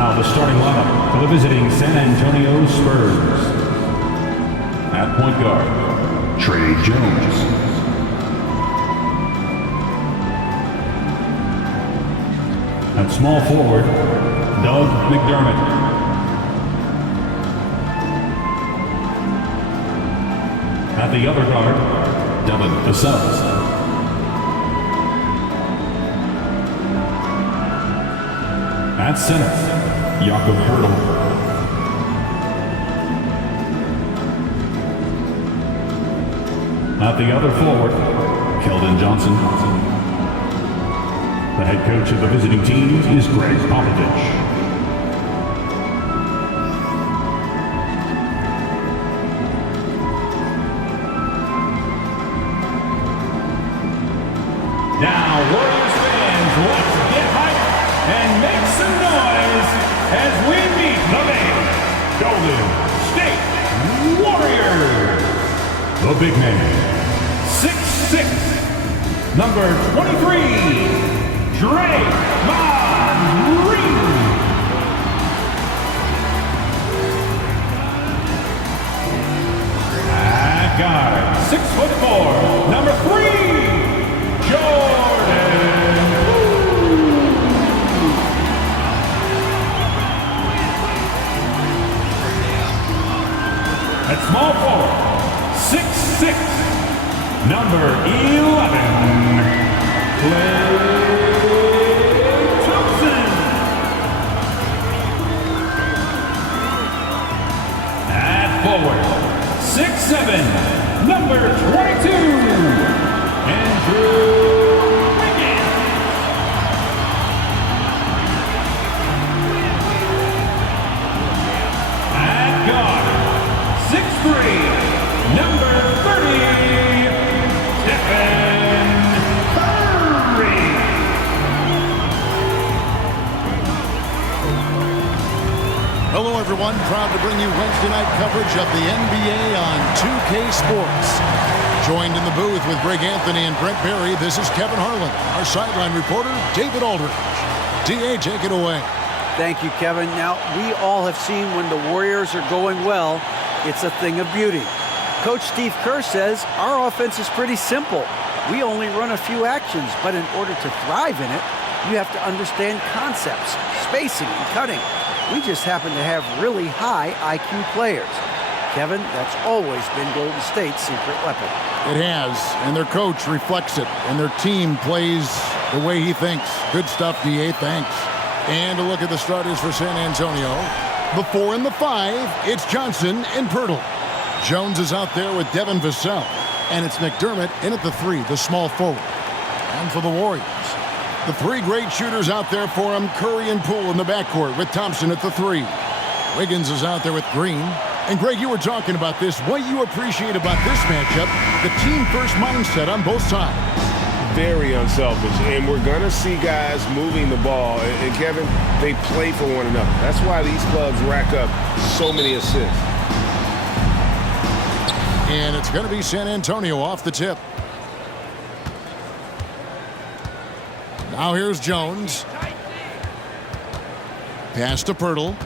Now the starting lineup for the visiting San Antonio Spurs. At point guard, Trey Jones. At small forward, Doug McDermott. At the other guard, Devin Vassell. At center, Jakob Hurdle. At the other forward, Keldon Johnson. The head coach of the visiting team is Greg Popovich. Now, Warriors fans, let's get hyped and make some noise as we meet the big Golden State Warriors. The big man, 6'6", number 23, Draymond Green. At guard, 6'4", number 3, Jordan. At small forward, 6'6", number 11, Klay Thompson. At forward, 6'7", number 22, Andrew Wiggins. At guard, 6'3", number 30, Stephen Curry. Hello, everyone. Proud to bring you Wednesday night coverage of the NBA on 2K Sports. Joined in the booth with Greg Anthony and Brent Barry, this is Kevin Harlan. Our sideline reporter, David Aldridge. D.A., take it away. Thank you, Kevin. Now, we all have seen when the Warriors are going well, it's a thing of beauty. Coach Steve Kerr says our offense is pretty simple. We only run a few actions, but in order to thrive in it, you have to understand concepts, spacing, and cutting. We just happen to have really high IQ players. Kevin, that's always been Golden State's secret weapon. It has, and their coach reflects it, and their team plays the way he thinks. Good stuff, D.A., thanks. And a look at the starters for San Antonio. The 4 and the 5, it's Johnson and Pirtle. Jones is out there with Devin Vassell, and it's McDermott in at the 3, the small forward. And for the Warriors, the 3 great shooters out there for him, Curry and Poole in the backcourt with Thompson at the 3. Wiggins is out there with Green. And Greg, you were talking about this. What you appreciate about this matchup, the team-first mindset on both sides. Very unselfish, and we're going to see guys moving the ball. And Kevin, they play for one another. That's why these clubs rack up so many assists. And it's going to be San Antonio off the tip. Now here's Jones. Pass to Pirtle.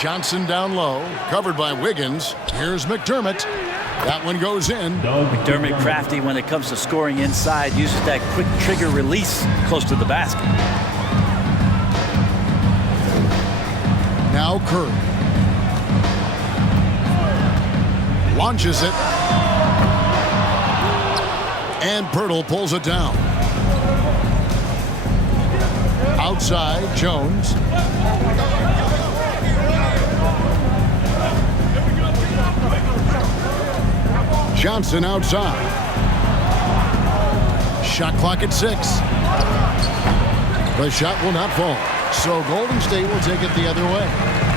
Johnson down low, covered by Wiggins. Here's McDermott. That one goes in. McDermott crafty when it comes to scoring inside, uses that quick trigger release close to the basket. Now Curry. Launches it. And Pirtle pulls it down. Outside, Jones. Johnson outside. Shot clock at 6. The shot will not fall. So Golden State will take it the other way.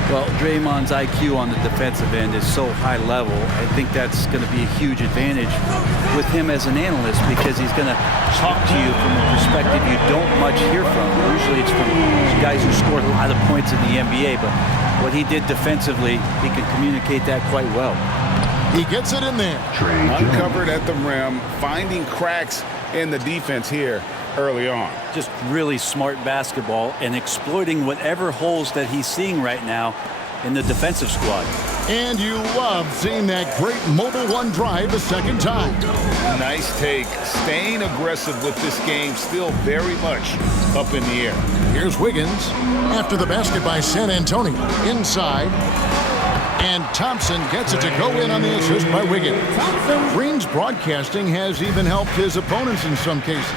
Well, Draymond's IQ on the defensive end is so high level. I think that's going to be a huge advantage with him as an analyst because he's going to talk to you from a perspective you don't much hear from. Usually it's from guys who scored a lot of points in the NBA, but what he did defensively, he can communicate that quite well. He gets it in there. Uncovered at the rim, finding cracks in the defense here. early on. Just really smart basketball and exploiting whatever holes that he's seeing right now in the defensive squad. And you love seeing that great mobile one drive a second time. Nice take. Staying aggressive with this game, still very much up in the air. Here's Wiggins after the basket by San Antonio. Inside. And Thompson gets it to go in on the assist by Wiggins. Green's broadcasting has even helped his opponents in some cases.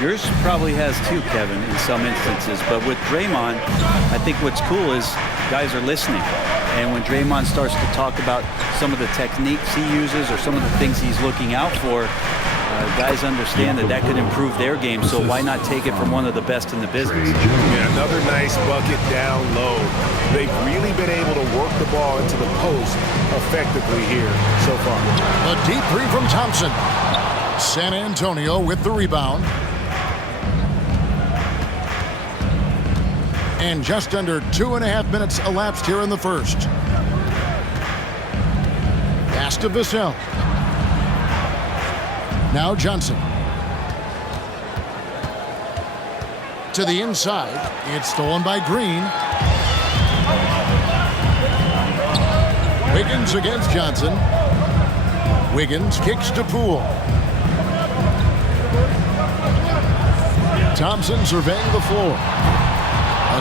Yours probably has too, Kevin, in some instances. But with Draymond, I think what's cool is guys are listening. And when Draymond starts to talk about some of the techniques he uses or some of the things he's looking out for, guys understand that that could improve their game. So why not take it from one of the best in the business? Yeah, another nice bucket down low. They've really been able to work the ball into the post effectively here so far. A deep three from Thompson. San Antonio with the rebound. And just under 2.5 minutes elapsed here in the first. Pass to Vassell. Now Johnson. To the inside. It's stolen by Green. Wiggins against Johnson. Wiggins kicks to Poole. Thompson surveying the floor.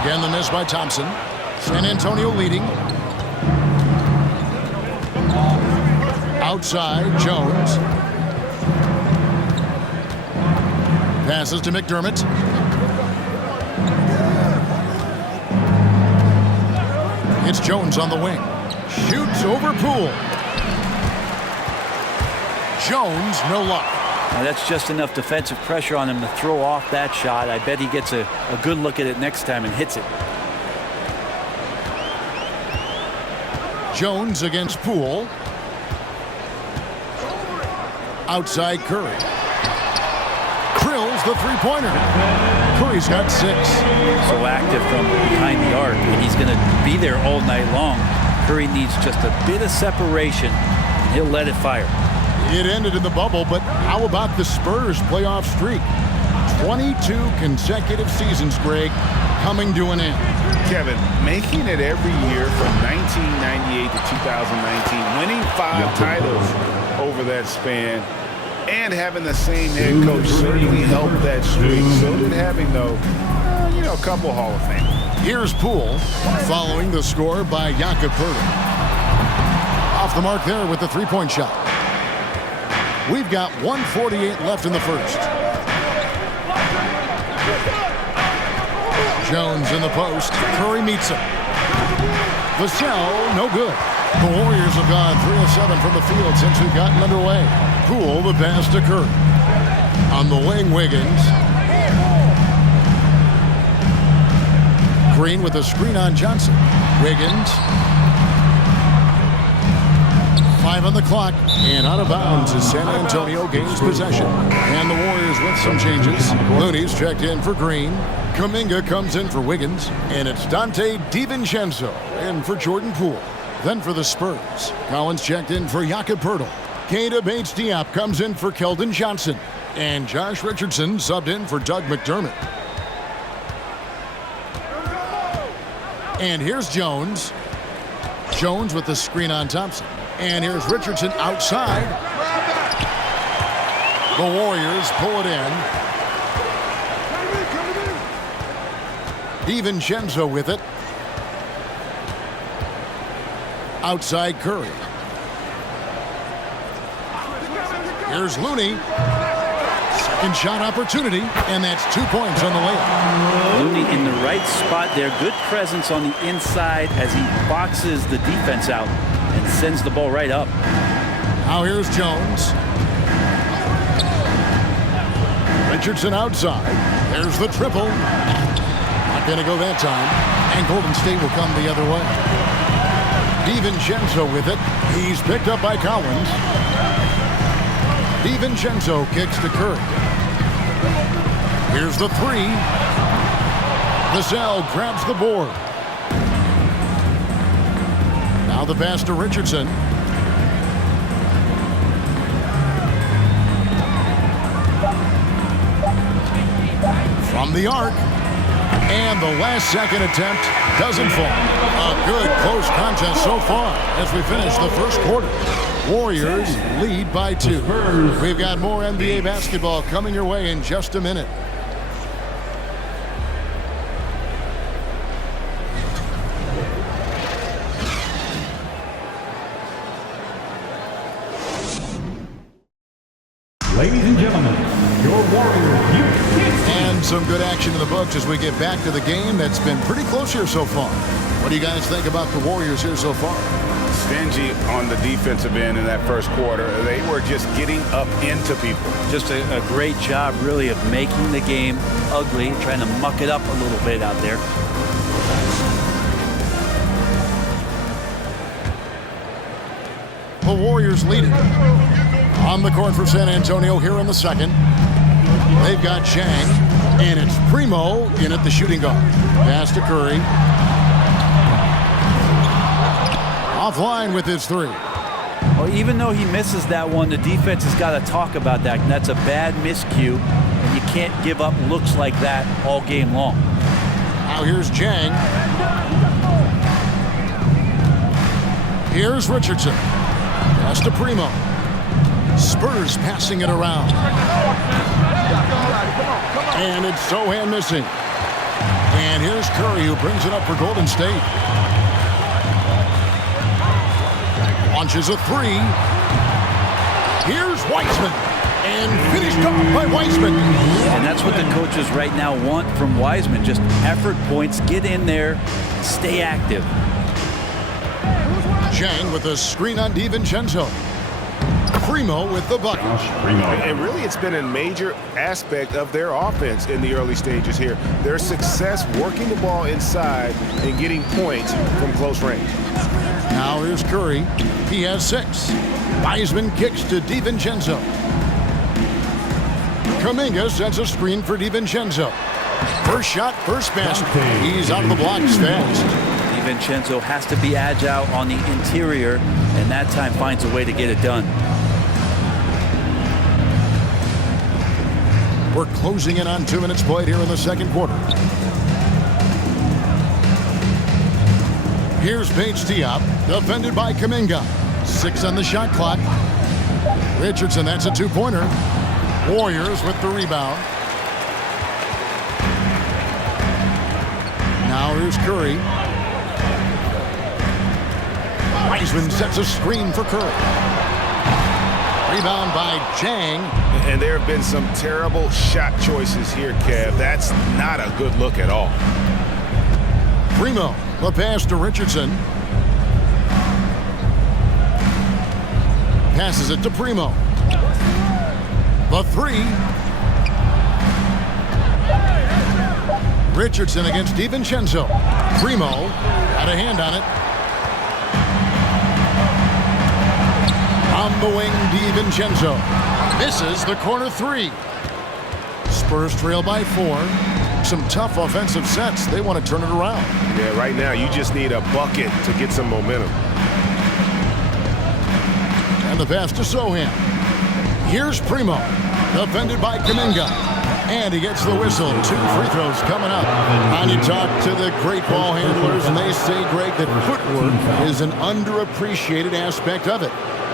Again, the miss by Thompson. San Antonio leading. Outside, Jones. Passes to McDermott. It's Jones on the wing. Shoots over Poole. Jones, no luck. Now that's just enough defensive pressure on him to throw off that shot. I bet he gets a good look at it next time and hits it. Jones against Poole. Outside Curry. Drills the three-pointer. Curry's got 6. So active from behind the arc, and he's going to be there all night long. Curry needs just a bit of separation, and he'll let it fire. It ended in the bubble, but how about the Spurs playoff streak? 22 consecutive seasons, Greg, coming to an end. Kevin, making it every year from 1998 to 2019, winning 5 titles over that span, and having the same head coach certainly helped that streak. So did having, though, a couple Hall of Fame. Here's Poole following the score by Jakob Poeltl. Off the mark there with the three-point shot. We've got 1:48 left in the first. Jones in the post. Curry meets him. Vassell, no good. The Warriors have gone 3 of 7 from the field since we've gotten underway. Poole, the pass to Curry. On the wing, Wiggins. Green with a screen on Johnson. Wiggins. 5 on the clock, and out of bounds as San Antonio gains possession. And the Warriors with some changes. Looney's checked in for Green. Kuminga comes in for Wiggins. And it's Dante DiVincenzo in for Jordan Poole. Then for the Spurs, Collins checked in for Jakob Poeltl. Keita Bates-Diop comes in for Keldon Johnson. And Josh Richardson subbed in for Doug McDermott. And here's Jones. Jones with the screen on Thompson. And here's Richardson outside. The Warriors pull it in. DiVincenzo with it. Outside Curry. Here's Looney. Second shot opportunity, and that's 2 points on the layup. Looney in the right spot there. Good presence on the inside as he boxes the defense out and sends the ball right up. Now here's Jones. Richardson outside. There's the triple. Not going to go that time. And Golden State will come the other way. DiVincenzo with it. He's picked up by Collins. DiVincenzo kicks to Curry. Here's the three. Vassell grabs the board. Now the pass to Richardson. from the arc. And the last second attempt doesn't fall. A good close contest so far as we finish the first quarter. Warriors lead by 2. We've got more NBA basketball coming your way in just a minute. Ladies and gentlemen, your Warriors. And some good action in the books as we get back to the game that's been pretty close here so far. What do you guys think about the Warriors here so far? Stingy on the defensive end in that first quarter. They were just getting up into people. Just a great job, really, of making the game ugly, trying to muck it up a little bit out there. The Warriors lead it. On the court for San Antonio here in the second. They've got Chang, and it's Primo in at the shooting guard. Pass to Curry. Offline with his 3. Well, even though he misses that one, the defense has got to talk about that. And that's a bad miscue, and you can't give up looks like that all game long. Now here's Chang. Here's Richardson. Pass to Primo. Spurs passing it around. And it's Sohan missing. And here's Curry, who brings it up for Golden State. Launches a 3. Here's Weissman. And finished off by Weissman. And that's what the coaches right now want from Wiseman. Just effort points, get in there, stay active. Chang with a screen on DiVincenzo. Primo with the bucket. And really, it's been a major aspect of their offense in the early stages here. Their success working the ball inside and getting points from close range. Now here's Curry. He has 6. Wiseman kicks to DiVincenzo. Kuminga sends a screen for DiVincenzo. First shot, first basket. He's out of the blocks fast. DiVincenzo has to be agile on the interior, and that time finds a way to get it done. We're closing in on 2 minutes played here in the second quarter. Here's Paige Diop, defended by Kuminga. 6 on the shot clock. Richardson, that's a 2-pointer. Warriors with the rebound. Now here's Curry. Wiseman sets a screen for Curry. Rebound by Chang. And there have been some terrible shot choices here, Kev. That's not a good look at all. Primo, the pass to Richardson. Passes it to Primo. The 3. Richardson against DiVincenzo. Primo had a hand on it. On the wing, DiVincenzo misses the corner 3. Spurs trail by 4. Some tough offensive sets. They want to turn it around. Yeah, right now you just need a bucket to get some momentum. And the pass to Sohan. Here's Primo, defended by Kuminga. And he gets the whistle. 2 free throws coming up. And you talk to the great ball handlers, and they say, Greg, that footwork is an underappreciated aspect of it.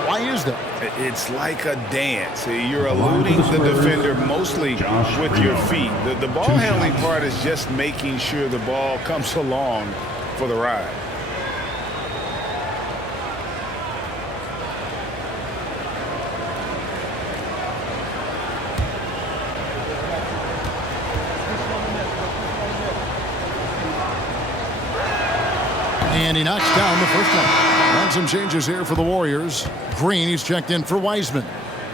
Why is that? It's like a dance. You're eluding the defender mostly with your feet. The ball handling part is just making sure the ball comes along for the ride. And he knocks down the first one. And some changes here for the Warriors. Green, he's checked in for Wiseman.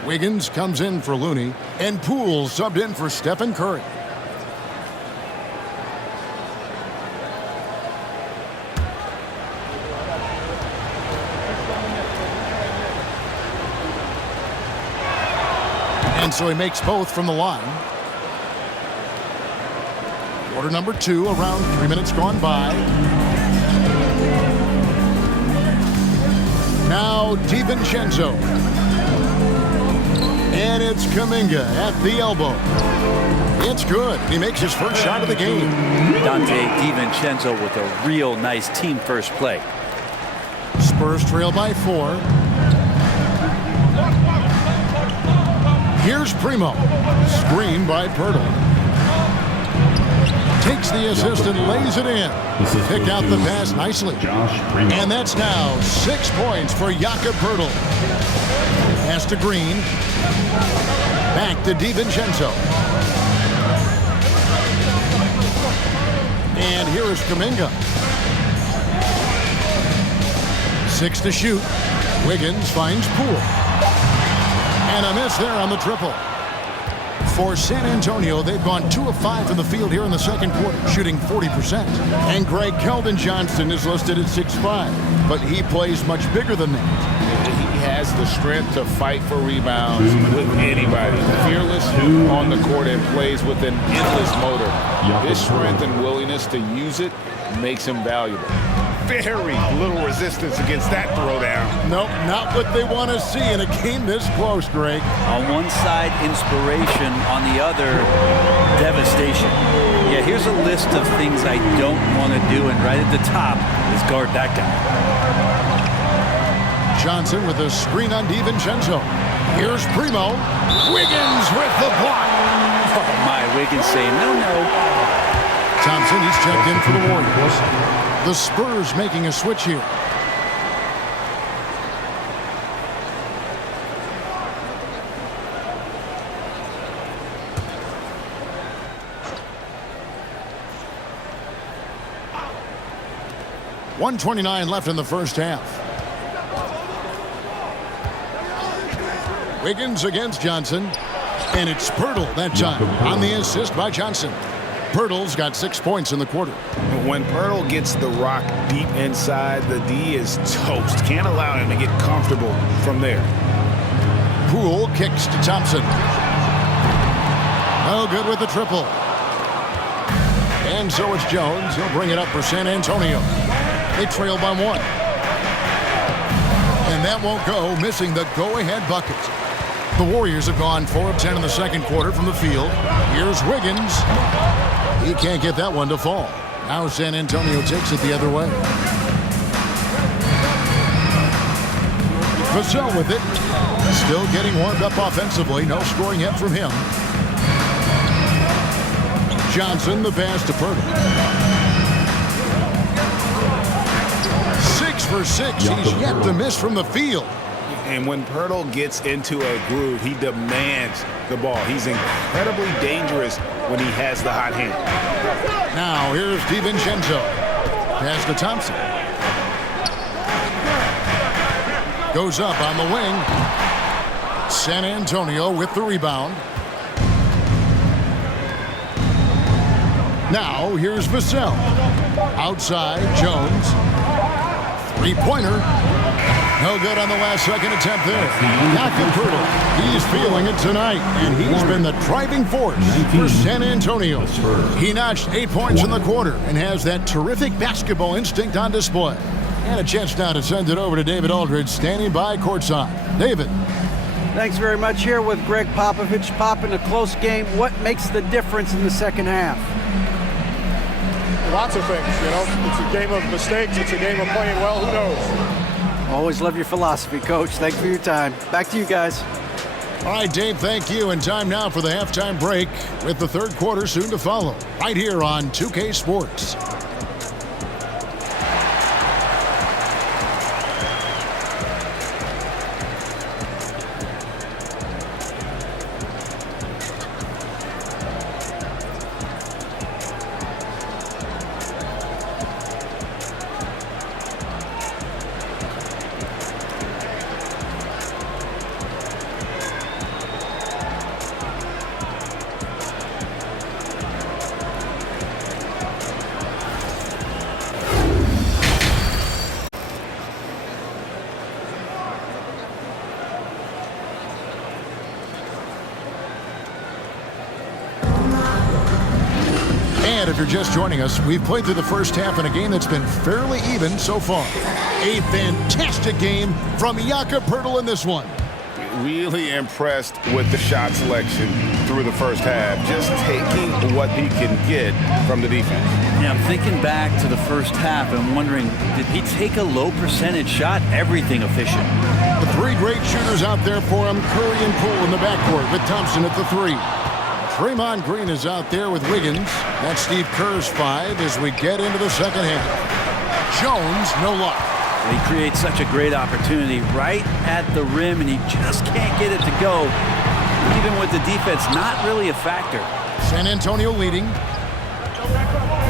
Wiggins comes in for Looney. And Poole subbed in for Stephen Curry. And so he makes both from the line. Quarter number 2, around 3 minutes gone by. Now DiVincenzo. And it's Kuminga at the elbow. It's good. He makes his first shot of the game. Dante DiVincenzo with a real nice team first play. Spurs trail by 4. Here's Primo. Screen by Pirtle. Takes the assist and lays it in. Picked out the pass nicely. And that's now 6 points for Jakob Pirtle. Pass to Green. Back to DiVincenzo. And here is Kuminga. 6 to shoot. Wiggins finds Poole. And a miss there on the triple. For San Antonio, they've gone 2 of 5 from the field here in the second quarter, shooting 40%. And Greg Keldon Johnson is listed at 6'5", but he plays much bigger than that. He has the strength to fight for rebounds with anybody. Fearless on the court and plays with an endless motor. His strength and willingness to use it makes him valuable. Very little resistance against that throwdown. Nope, not what they want to see in a game this close, Greg. On one side, inspiration. On the other, devastation. Yeah, here's a list of things I don't want to do, and right at the top is guard that guy. Johnson with a screen on DiVincenzo. Here's Primo. Wiggins with the block. Oh, my, Wiggins saying no. Thompson, he's checked in for the Warriors. The Spurs making a switch here. .129 left in the first half. Wiggins against Johnson. And it's Pirtle that time on the assist by Johnson. Pirtle's got 6 points in the quarter. When Pirtle gets the rock deep inside, the D is toast. Can't allow him to get comfortable from there. Poole kicks to Thompson. No good with the triple. And so it's Jones. He'll bring it up for San Antonio. They trail by 1. And that won't go, missing the go-ahead bucket. The Warriors have gone 4 of 10 in the second quarter from the field. Here's Wiggins. He can't get that one to fall. Now San Antonio takes it the other way. Vassell with it. Still getting warmed up offensively. No scoring yet from him. Johnson, the pass to Pirtle. 6 for 6. He's yet to miss from the field. And when Pirtle gets into a groove, he demands the ball. He's incredibly dangerous when he has the hot hand. Now here's DiVincenzo. Pass to Thompson. Goes up on the wing. San Antonio with the rebound. Now here's Vassell. Outside, Jones. Three-pointer. No good on the last second attempt there. Jakob Pirtle, he's feeling it tonight, and he's been the driving force for San Antonio. He notched 8 points in the quarter and has that terrific basketball instinct on display. And a chance now to send it over to David Aldridge, standing by courtside. David. Thanks very much. Here with Greg Popovich. Pop, in a close game, what makes the difference in the second half? Lots of things, you know. It's a game of mistakes. It's a game of playing well. Who knows? Always love your philosophy, Coach. Thanks for your time. Back to you guys. All right, Dave, thank you. And time now for the halftime break with the third quarter soon to follow. Right here on 2K Sports. And if you're just joining us, we've played through the first half in a game that's been fairly even so far. A fantastic game from Jakob Pirtle in this one. really impressed with the shot selection through the first half, just taking what he can get from the defense. Yeah, I'm thinking back to the first half and I'm wondering, did he take a low percentage shot? Everything efficient. The three great shooters out there for him, Curry and Poole in the backcourt with Thompson at the 3. Draymond Green is out there with Wiggins. That's Steve Kerr's 5 as we get into the second half. Jones, no luck. He creates such a great opportunity right at the rim, and he just can't get it to go. Even with the defense not really a factor. San Antonio leading.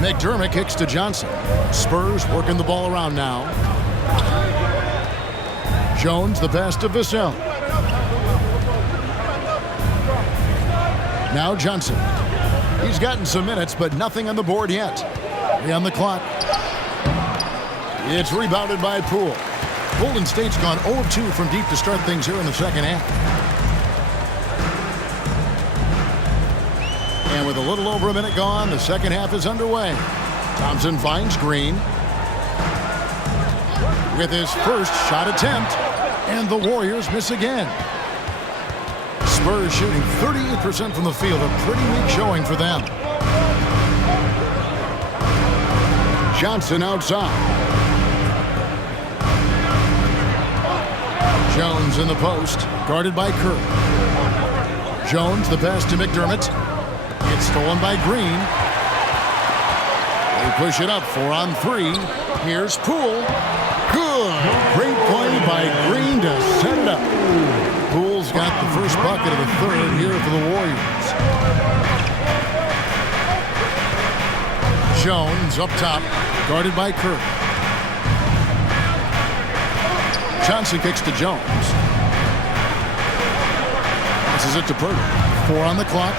McDermott kicks to Johnson. Spurs working the ball around now. Jones, the pass to Vassell. Now Johnson. He's gotten some minutes, but nothing on the board yet. 3 on the clock. It's rebounded by Poole. Golden State's gone 0-2 from deep to start things here in the second half. And with a little over a minute gone, the second half is underway. Thompson finds Green with his first shot attempt, and the Warriors miss again. Spurs shooting 38% from the field, a pretty weak showing for them. Johnson outside. Jones in the post, guarded by Curry. Jones, the pass to McDermott. It's stolen by Green. They push it up, 4 on 3. Here's Poole. Good. Great play by Green to set it up. Poole's got the first bucket of the third here for the Warriors. Jones up top, guarded by Curry. Johnson kicks to Jones. Passes it to Purtle. 4 on the clock.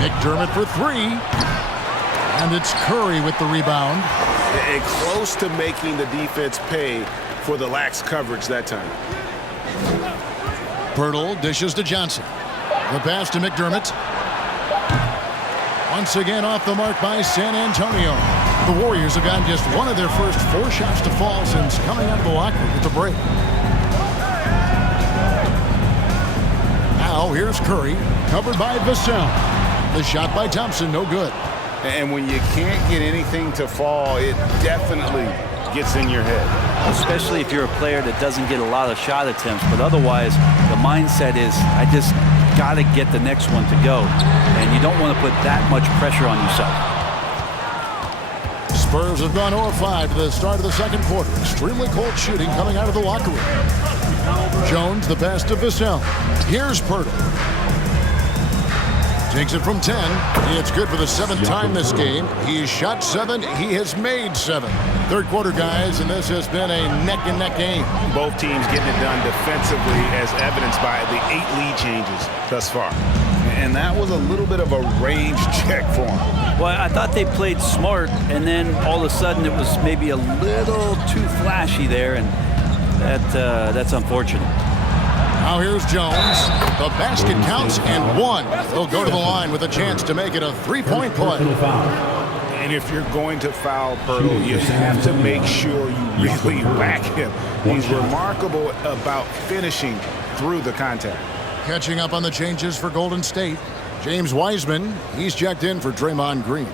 McDermott for 3. And it's Curry with the rebound. And close to making the defense pay for the lax coverage that time. Purtle dishes to Johnson. The pass to McDermott. Once again off the mark by San Antonio. The Warriors have gotten just one of their first 4 shots to fall since coming out of the locker room with the break. Now here's Curry, covered by Vassell. The shot by Thompson, no good. And when you can't get anything to fall, it definitely gets in your head. Especially if you're a player that doesn't get a lot of shot attempts, but otherwise the mindset is, I just got to get the next one to go. And you don't want to put that much pressure on yourself. Spurs have gone 0-5 to the start of the second quarter. Extremely cold shooting coming out of the locker room. Jones, the pass to Vassell. Here's Purtle. Takes it from 10. It's good for the 7th time this game. He's shot 7. He has made 7. Third quarter, guys, and this has been a neck-and-neck game. Both teams getting it done defensively, as evidenced by the 8 lead changes thus far. And that was a little bit of a range check for them. Well, I thought they played smart, and then all of a sudden it was maybe a little too flashy there, and that's unfortunate. Now here's Jones. The basket counts and 1. He'll go to the line with a chance to make it a 3-point play. And if you're going to foul Purtle, you have to make sure you really whack him. He's remarkable about finishing through the contact. Catching up on the changes for Golden State. James Wiseman, he's checked in for Draymond Green.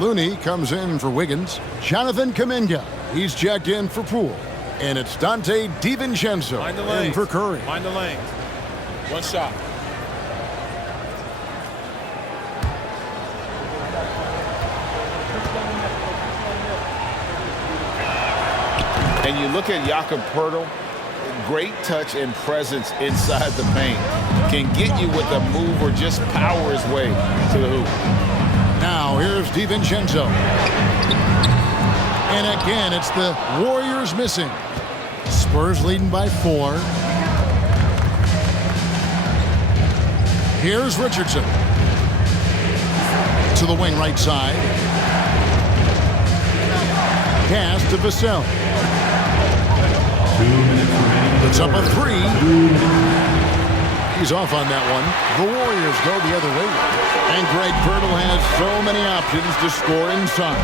Looney comes in for Wiggins. Jonathan Kuminga, he's checked in for Poole. And it's Dante DiVincenzo in for Curry. Mind the lane. One shot. And you look at Jakob Purtle, great touch and presence inside the paint. Can get you with a move or just power his way to the hoop. Now here's DiVincenzo. And again, it's the Warriors missing. Spurs leading by 4. Here's Richardson. To the wing right side. Pass to Vassell. 2 minutes remaining. It's up a 3. He's off on that one. The Warriors go the other way. And Greg Purtle has so many options to score inside.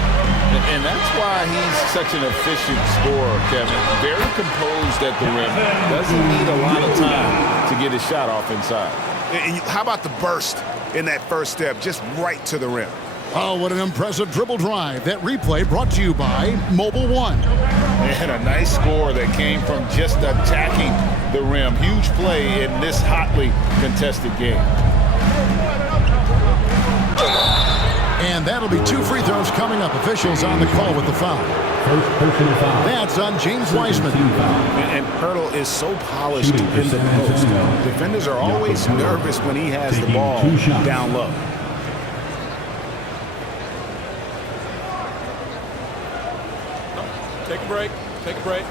And that's why he's such an efficient scorer, Kevin. Very composed post at the rim. Doesn't need a lot of time to get his shot off inside. And how about the burst in that first step, just right to the rim? Oh, what an impressive dribble drive. That replay brought to you by Mobile One. And a nice score that came from just attacking the rim. Huge play in this hotly contested game. And that'll be 2 free throws coming up. Officials on the call with the foul. First personal foul. That's on James Wiseman. And Pirtle is so polished in the post. Defenders are always nervous when he has the ball down low. Take a break. Take a break.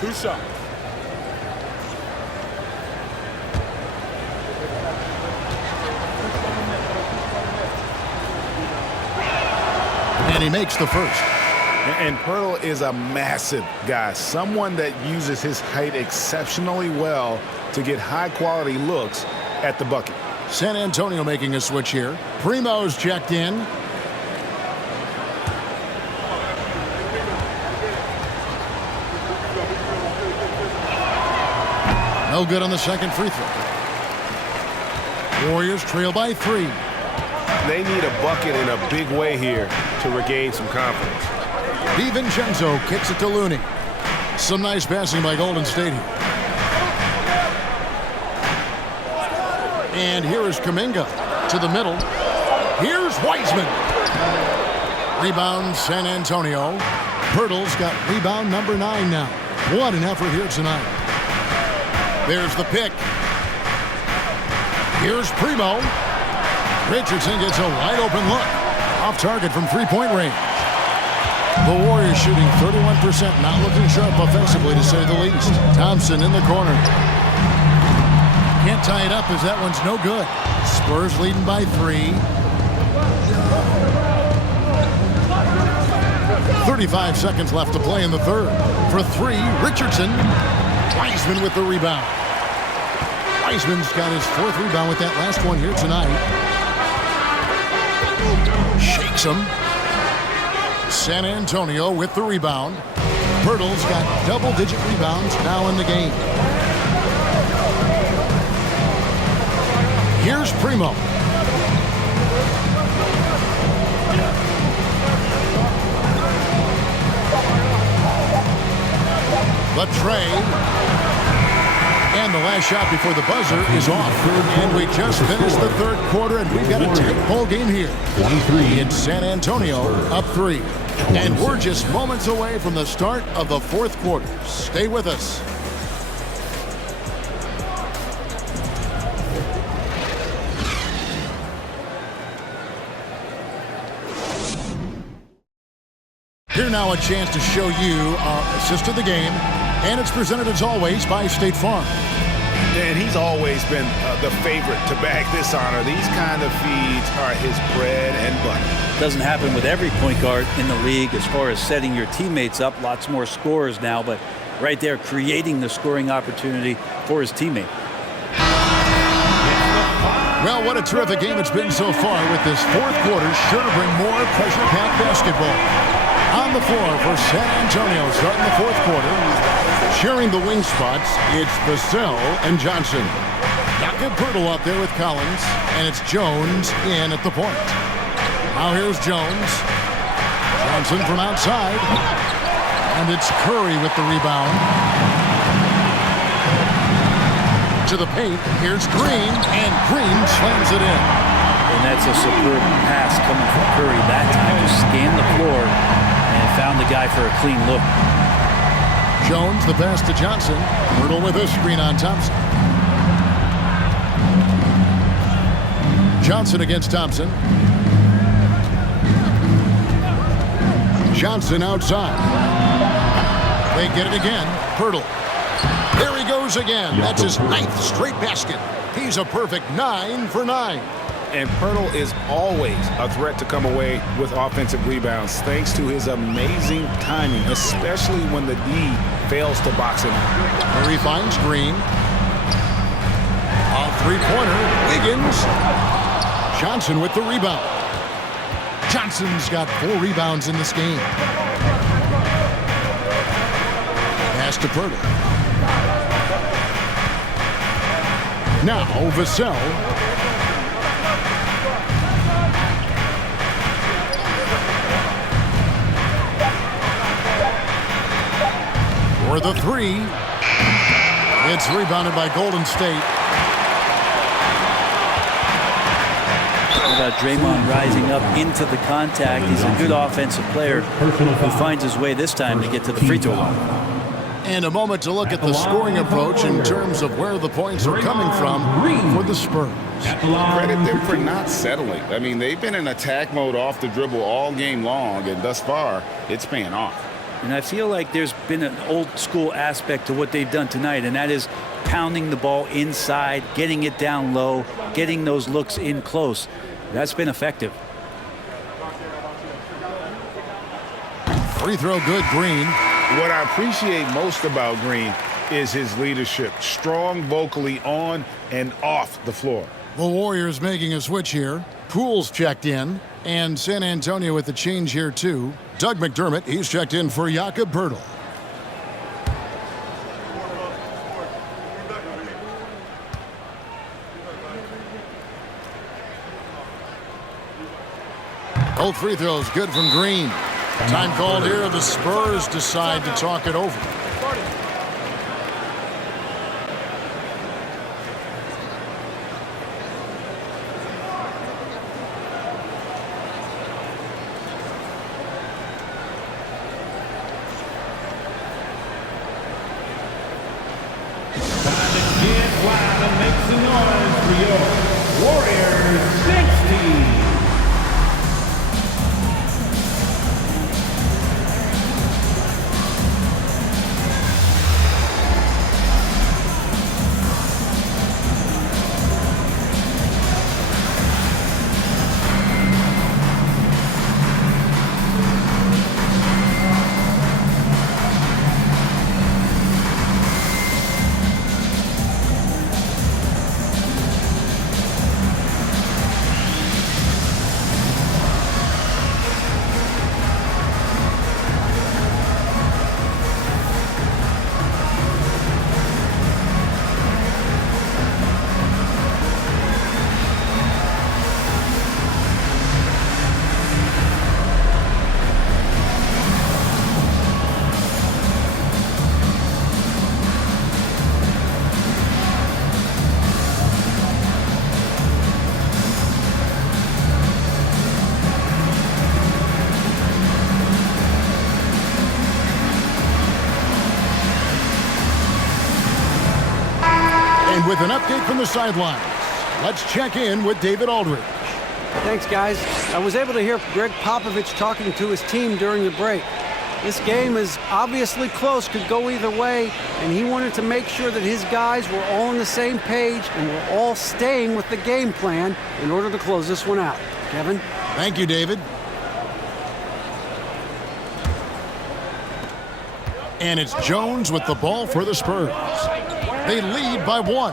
2 shots. And he makes the first. And Pirtle is a massive guy, someone that uses his height exceptionally well to get high-quality looks at the bucket. San Antonio making a switch here. Primo's checked in. No good on the second free throw. Warriors trail by 3. They need a bucket in a big way here to regain some confidence. DiVincenzo kicks it to Looney. Some nice passing by Golden State here. And here is Kuminga to the middle. Here's Wiseman. Rebound San Antonio. Pirtle's got rebound number 9 now. What an effort here tonight. There's the pick. Here's Primo. Richardson gets a wide open look. Off target from three-point range. The Warriors shooting 31%, not looking sharp offensively to say the least. Thompson in the corner. Can't tie it up as that one's no good. Spurs leading by 3. 35 seconds left to play in the third. For 3, Richardson. Wiseman with the rebound. Wiseman's got his 4th rebound with that last one here tonight. Shakes him. San Antonio with the rebound. Pirtle's got double-digit rebounds now in the game. Here's Primo. The tray. And the last shot before the buzzer is off. And we just finished the third quarter, and we've got a tight ball game here. 23 in San Antonio, up 3. And we're just moments away from the start of the fourth quarter. Stay with us. Here now a chance to show you our assist to the game. And it's presented as always by State Farm. And he's always been the favorite to bag this honor. These kind of feeds are his bread and butter. Doesn't happen with every point guard in the league as far as setting your teammates up. Lots more scorers now, but right there creating the scoring opportunity for his teammate. Well, what a terrific game it's been so far with this fourth quarter. Sure to bring more pressure-packed basketball. On the floor for San Antonio starting the fourth quarter. Sharing the wing spots, it's Vassell and Johnson. Jakob Poeltl out there with Collins, and it's Jones in at the point. Now here's Jones. Johnson from outside. And it's Curry with the rebound. To the paint, here's Green, and Green slams it in. And that's a superb pass coming from Curry that time. Just scanned the floor and found the guy for a clean look. Jones, the pass to Johnson. Poeltl with a screen on Thompson. Johnson against Thompson. Johnson outside. They get it again. Poeltl. There he goes again. That's his 9th straight basket. He's a perfect 9 for 9. And Poeltl is always a threat to come away with offensive rebounds thanks to his amazing timing, especially when the D fails to box him out. Curry finds Green. A three-pointer. Wiggins. Johnson with the rebound. Johnson's got 4 rebounds in this game. Pass to Poeltl. Now, Vassell. For the three. It's rebounded by Golden State. About Draymond rising up into the contact. He's a good offensive player who finds his way this time to get to the free throw line. And a moment to look at the scoring approach in terms of where the points are coming from for the Spurs. Credit them for not settling. I mean, they've been in attack mode off the dribble all game long, and thus far, it's paying off. And I feel like there's been an old school aspect to what they've done tonight, and that is pounding the ball inside, getting it down low, getting those looks in close. That's been effective. Free throw good, Green. What I appreciate most about Green is his leadership. Strong vocally on and off the floor. The Warriors making a switch here. Poole's checked in. And San Antonio with the change here, too. Doug McDermott, he's checked in for Jakob Poeltl. Both free throws good from Green. Time called here. The Spurs decide to talk it over. Get wild and make some noise for your Warriors 16. With an update from the sidelines, let's check in with David Aldridge. Thanks, guys. I was able to hear Greg Popovich talking to his team during the break. This game is obviously close, could go either way, and he wanted to make sure that his guys were all on the same page and were all staying with the game plan in order to close this one out. Kevin? Thank you, David. And it's Jones with the ball for the Spurs. They lead by 1.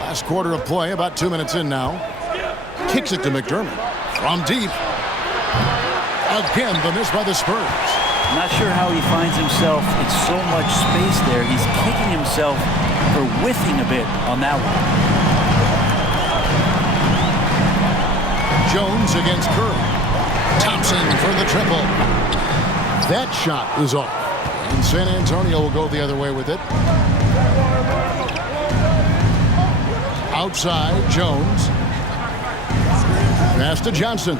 Last quarter of play, about 2 minutes in now. Kicks it to McDermott. From deep. Again, the miss by the Spurs. Not sure how he finds himself in so much space there. He's kicking himself for whiffing a bit on that one. Jones against Curry. Thompson for the triple. That shot is off. And San Antonio will go the other way with it. Outside, Jones. Pass to Johnson.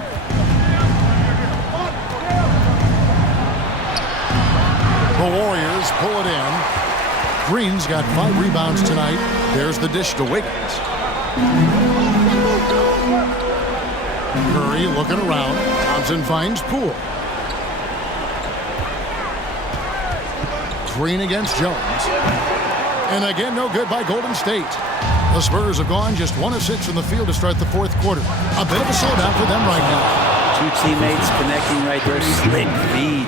The Warriors pull it in. Green's got 5 rebounds tonight. There's the dish to Wiggins. Curry looking around. Thompson finds Poole. Green against Jones. And again, no good by Golden State. The Spurs have gone just 1 of 6 from the field to start the 4th quarter. A bit of a slowdown for them right now. 2 teammates connecting right there. Slick feed.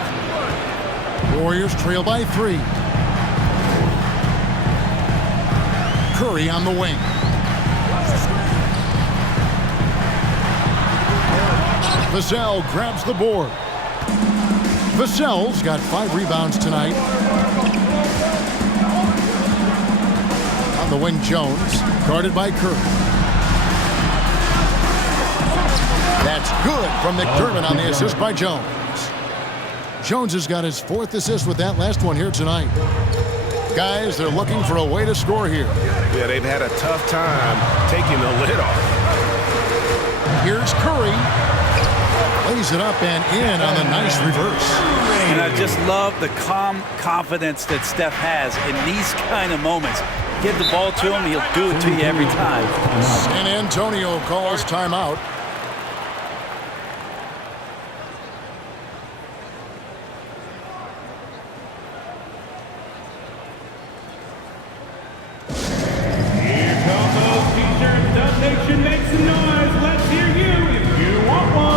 Warriors trail by 3. Curry on the wing. Vassell grabs the board. Vassell's got 5 rebounds tonight. On the wing, Jones, guarded by Curry. That's good from McDermott on the assist by Jones. Jones has got his 4th assist with that last one here tonight. Guys, they're looking for a way to score here. Yeah, they've had a tough time taking the lid off. Here's Curry. Lays it up and in on the nice reverse. And I just love the calm confidence that Steph has in these kind of moments. Give the ball to him, he'll do it to you every time. San Antonio calls timeout. Here come those t-shirts. Dub Nation, make some noise. Let's hear you if you want one.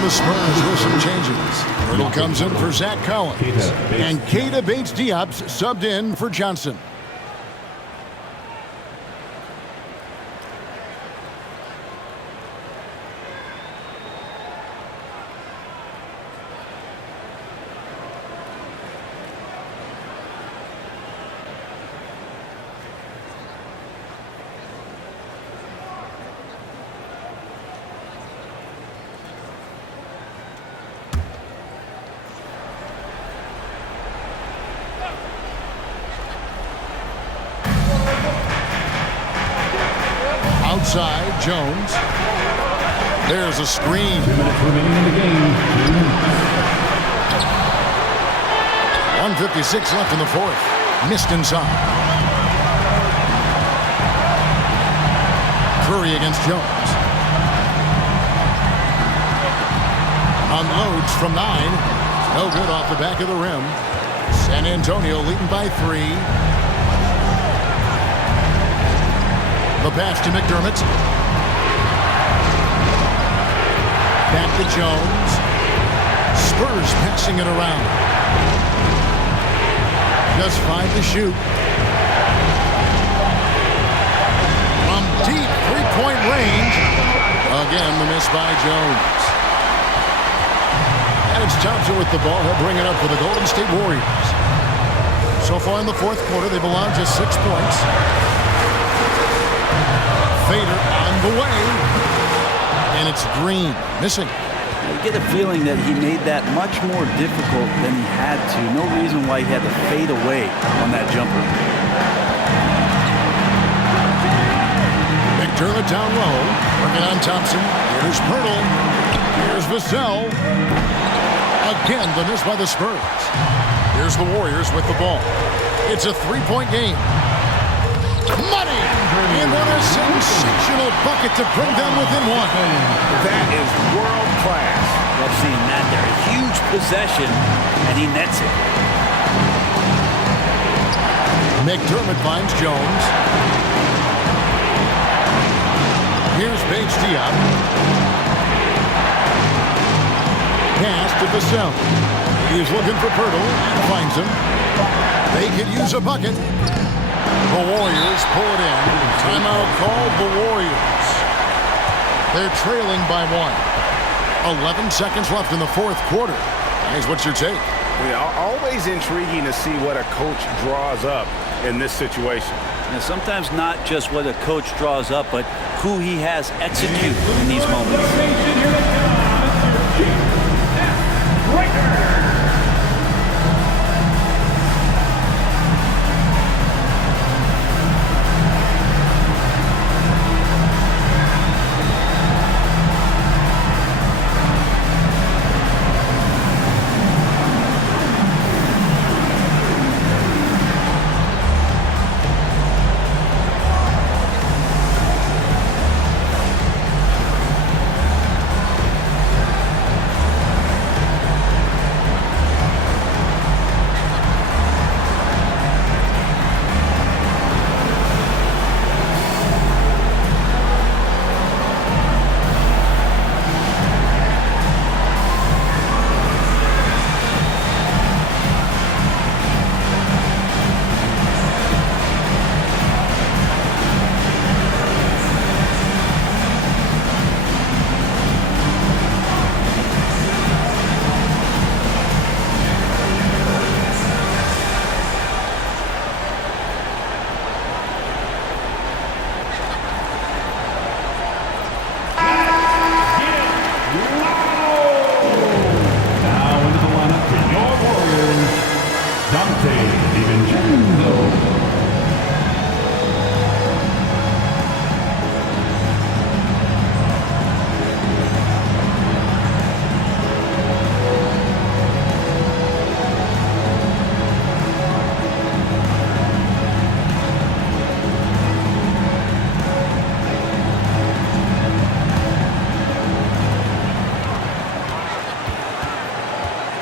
The Spurs with some changes. Hurdle comes in for Zach Collins. And Keita Bates-Diop's subbed in for Johnson. Outside, Jones. There's a screen. 2 minutes remaining in the game. 1:56 left in the 4th. Missed inside. Curry against Jones. Unloads from 9. No good off the back of the rim. San Antonio leading by 3. The pass to McDermott. Back to Jones. Spurs passing it around. Just 5 to shoot. From deep 3-point range. Again, the miss by Jones. And it's Thompson with the ball. He'll bring it up for the Golden State Warriors. So far in the 4th quarter, they've allowed just 6 points. Fader on the way. And it's Green missing. You get a feeling that he made that much more difficult than he had to. No reason why he had to fade away on that jumper. McDermott down low. Working on Thompson. Here's Pirtle. Here's Vassell. Again, the miss by the Spurs. Here's the Warriors with the ball. It's a 3-point game. Money! And what a sensational bucket to bring them within 1. That is world class. Love seeing that there. A huge possession, and he nets it. McDermott finds Jones. Here's Bates-Diop. Pass to Vassell. He's looking for Pirtle and finds him. They could use a bucket. The Warriors pull it in. Timeout called the Warriors. They're trailing by 1. 11 seconds left in the 4th quarter. Guys, what's your take? Always intriguing to see what a coach draws up in this situation. And sometimes not just what a coach draws up, but who he has execute in these moments.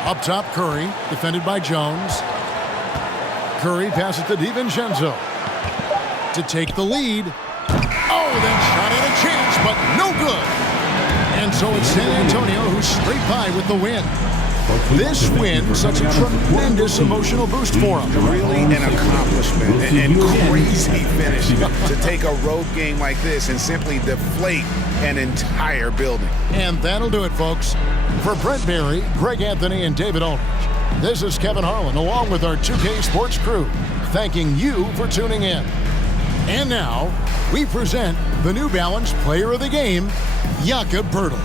Up top, Curry, defended by Jones. Curry passes to DiVincenzo to take the lead. Oh, then shot at a chance, but no good. And so it's San Antonio who's straight by with the win. This win, such a tremendous emotional boost for them. Really an accomplishment and crazy finish to take a road game like this and simply deflate an entire building. And that'll do it, folks. For Brent Berry, Greg Anthony, and David Aldridge, this is Kevin Harlan along with our 2K Sports crew, thanking you for tuning in. And now, we present the New Balance Player of the Game, Jakob Poeltl.